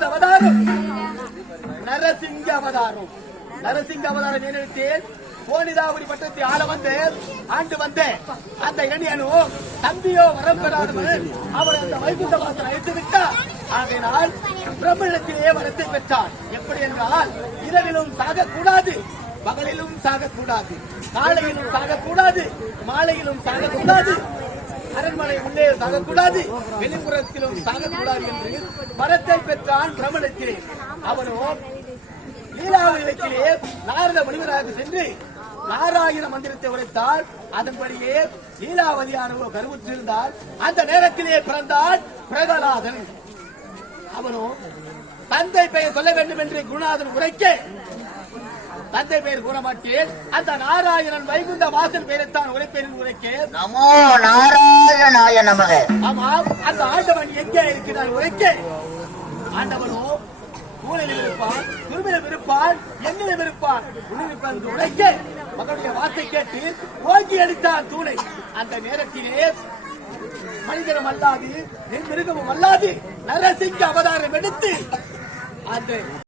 இரண்டாவது அவதாரம் நரசிங்க அவதாரம். நரசிங்க அவதாரம் நினைத்தேன். கோணிதாபுரி பட்டத்தை ஆண்டு வந்த அந்த இளைஞனும் தம்பியோ வரம் பெறாதவன் அவர் அந்த வைகுண்ட வாசல் அழைத்து விட்டார். ஆகையினால் பிரம்மணத்திலே வரத்தை பெற்றார். எப்படி என்றால் இரவிலும் சாகக்கூடாது, பகலிலும் சாகக்கூடாது, காலையிலும் சாகக்கூடாது, மாலையிலும் சாகக்கூடாது, அரண்மனை உள்ளே சாகக்கூடாது, வெளிப்புறத்திலும் சாகக்கூடாது என்று வரத்தை பெற்றான் பிரம்மணத்திலே. அவனோ லீலாவிலே நாரத முனிவராக சென்று நாராயண மந்திரத்தை உரைத்தால் அதன்படியே லீலாவதியானவோ கருவுற்றிருந்தால் அந்த நேரத்திலே பிறந்தால் பிரகலாதன். அவனோ தந்தை பெயர் சொல்ல வேண்டும் என்று குருநாதன் உரைக்க தந்தை பெயர் கூற மாட்டேன், அந்த நாராயணன் வைகுண்ட வாசல் பெயரைத்தான் உரைப்பேன் உரைக்க நமோ நாராயணாய நமக. ஆமாம், அந்த ஆண்டவன் எங்கே இருக்கிறான் உரைக்க ஆண்டவனோ தூணிலும் இருப்பான், துருவிலும் இருப்பான், எண்ணிலும் இருப்பான், உணர்விப்பான் என்று உரைக்க மகனுடைய வார்த்தை கேட்டு ஓங்கி அடித்தான் தூணை. அந்த நேரத்திலே மனிதனும் அல்லாது மிருகமும் அல்லாது நரசிங்க அவதாரம் எடுத்து அந்த